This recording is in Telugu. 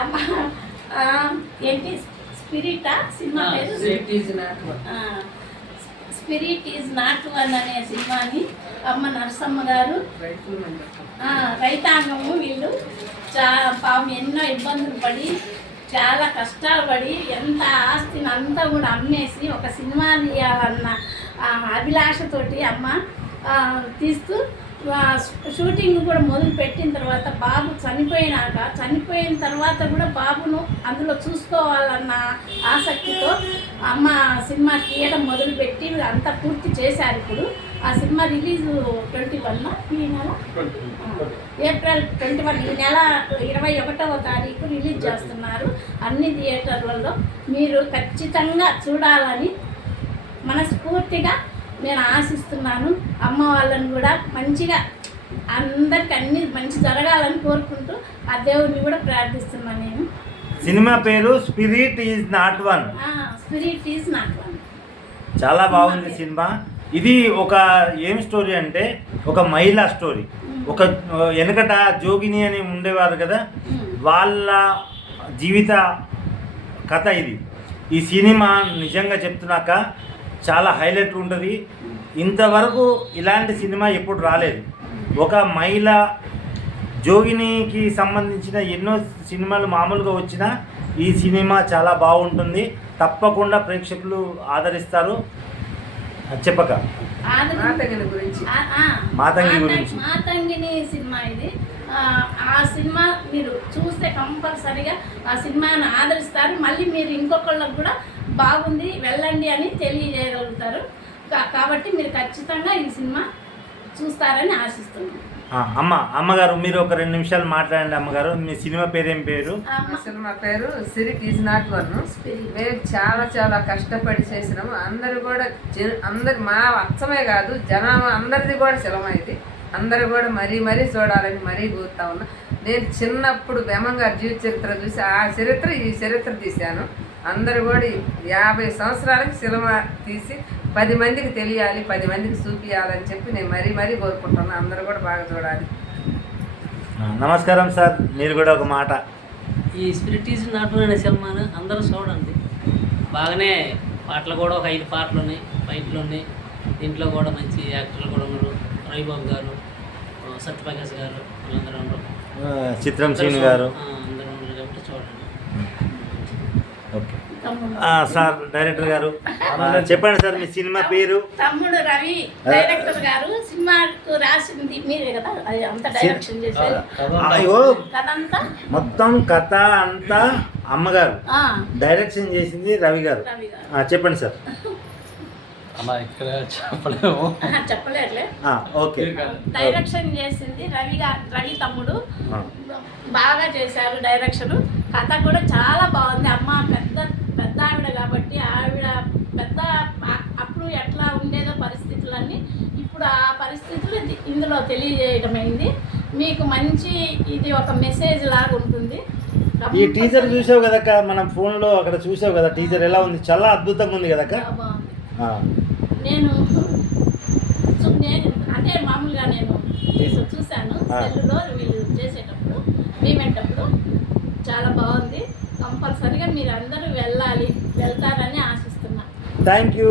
అమ్మ ఏంటి స్పిరిటా సినిమా పేరు స్పిరిట్ ఈజ్ నాట్ వన్ అనే సినిమాని అమ్మ నరసమ్మ గారు రైతాంగము వీళ్ళు పాపం ఎన్నో ఇబ్బందులు పడి చాలా కష్టాలు పడి ఎంత ఆస్తిని అంతా కూడా అమ్మేసి ఒక సినిమా తీయాలన్న అభిలాషతోటి అమ్మ తీస్తూ షూటింగ్ కూడా మొదలు పెట్టిన తర్వాత బాబు చనిపోయిన తర్వాత కూడా బాబును అందులో చూసుకోవాలన్న ఆసక్తితో అమ్మ సినిమా తీయడం మొదలుపెట్టి అంతా పూర్తి చేశారు. ఇప్పుడు ఆ సినిమా రిలీజ్ 21 ఈ నెల ఏప్రిల్ 21 ఈ నెల 21వ తారీఖు రిలీజ్ చేస్తున్నారు అన్ని థియేటర్లలో. మీరు ఖచ్చితంగా చూడాలని మనస్ఫూర్తిగా నేను ఆశిస్తున్నాను. అమ్మ వాళ్ళని కూడా మంచిగా అందరికి అన్ని మంచి జరగాలని కోరుకుంటూ ఆ దేవుడిని కూడా ప్రార్థిస్తున్నాను. నేను సినిమా పేరు spirit is not one. Spirit is not one చాలా బాగుంది సినిమా. ఇది ఒక ఏం స్టోరీ అంటే ఒక మహిళా స్టోరీ. ఒక వెనకట జోగిని అని ఉండేవారు కదా, వాళ్ళ జీవిత కథ ఇది. ఈ సినిమా నిజంగా చెప్తున్నాక చాలా హైలైట్ ఉంటుంది. ఇంతవరకు ఇలాంటి సినిమా ఎప్పుడు రాలేదు. ఒక మహిళ జోగినికి సంబంధించిన ఎన్నో సినిమాలు మామూలుగా వచ్చినా ఈ సినిమా చాలా బాగుంటుంది. తప్పకుండా ప్రేక్షకులు ఆదరిస్తారు. చెప్పక మాతంగిని సినిమా ఇది. ఆ సినిమా మీరు చూస్తే కంపల్సరిగా ఆ సినిమాను ఆదరిస్తారు. మళ్ళీ మీరు ఇంకొకళ్ళకు కూడా బాగుంది వెళ్ళండి అని తెలియజేయగలుగుతారు. కాబట్టి మీరు ఖచ్చితంగా ఈ సినిమా చూస్తారని ఆశిస్తున్నాను. అమ్మగారు మీరు ఒక 2 నిమిషాలు మాట్లాడండి. అమ్మగారు మీ సినిమా పేరు ఏం పేరు? సినిమా పేరు స్పిరిట్ ఈజ్ నాట్ వన్. మేము చాలా చాలా కష్టపడి చేసినాము. అందరు కూడా అందరు మా అచ్చమే కాదు జనం అందరిది కూడా సినిమా ఇది. అందరూ కూడా మరీ చూడాలని మరీ కోరుతా ఉన్నా. నేను చిన్నప్పుడు బెమ్మంగారు జీవిత చరిత్ర చూసి ఆ చరిత్ర ఈ చరిత్ర తీశాను. అందరూ కూడా 50 సంవత్సరాలకి సినిమా తీసి 10 మందికి తెలియాలి, 10 మందికి చూపించాలని చెప్పి నేను మరీ కోరుకుంటున్నాను. అందరూ కూడా బాగా చూడాలి. నమస్కారం సార్, మీరు కూడా ఒక మాట. ఈ స్పిరిట్ ఈజ్ నాట్ వన్ అనే సినిమాను అందరూ చూడండి. బాగానే పాటలు కూడా ఒక 5 పాటలు ఉన్నాయి, ఫైట్లు ఉన్నాయి. దీంట్లో కూడా మంచి యాక్టర్లు కూడా ఉన్నారు. రవిబాబు గారు, సత్యప్రకాష్ గారు, వాళ్ళందరూ ఉన్నారు. చిత్రం శ్రీను గారు అందరూ ఉన్నారు కాబట్టి చూడండి. ఓకే సార్, డైరెక్టర్ గారు చెప్పండి సార్ మీ సినిమా పేరు. తమ్ముడు రవి డైరెక్టర్ గారు సినిమాకు రాసింది మీరే కదా, అంత డైరెక్షన్ చేశారు. అయ్యో మొత్తం కథ అంతా అమ్మగారు, డైరెక్షన్ చేసింది రవి గారు. చెప్పండి సార్. చెప్పలేదులే. ఓకే, డైరెక్షన్ చేసింది రవి తమ్ముడు. బాగా చేశారు డైరెక్షన్. కథ కూడా చాలా బాగుంది. అమ్మ పెద్ద ఆవిడ కాబట్టి ఆవిడ పెద్ద అప్పుడు ఎట్లా ఉండేదో పరిస్థితులన్నీ ఇప్పుడు ఆ పరిస్థితులు ఇందులో తెలియజేయడమైంది. మీకు మంచి ఇది ఒక మెసేజ్ లాగా ఉంటుంది. ఈ టీజర్ చూసావు కదక్క, మనం ఫోన్లో అక్కడ చూసావు కదా టీజర్ ఎలా ఉంది? చాలా అద్భుతంగా ఉంది కదక్క. నేను అంటే మామూలుగా నేను చూశాను సెల్లులో వీళ్ళు చేసేటప్పుడు మేమేటప్పుడు చాలా బాగుంది. కంపల్సరిగా మీరు అందరూ వెళ్తారని ఆశిస్తున్నాను. Thank you.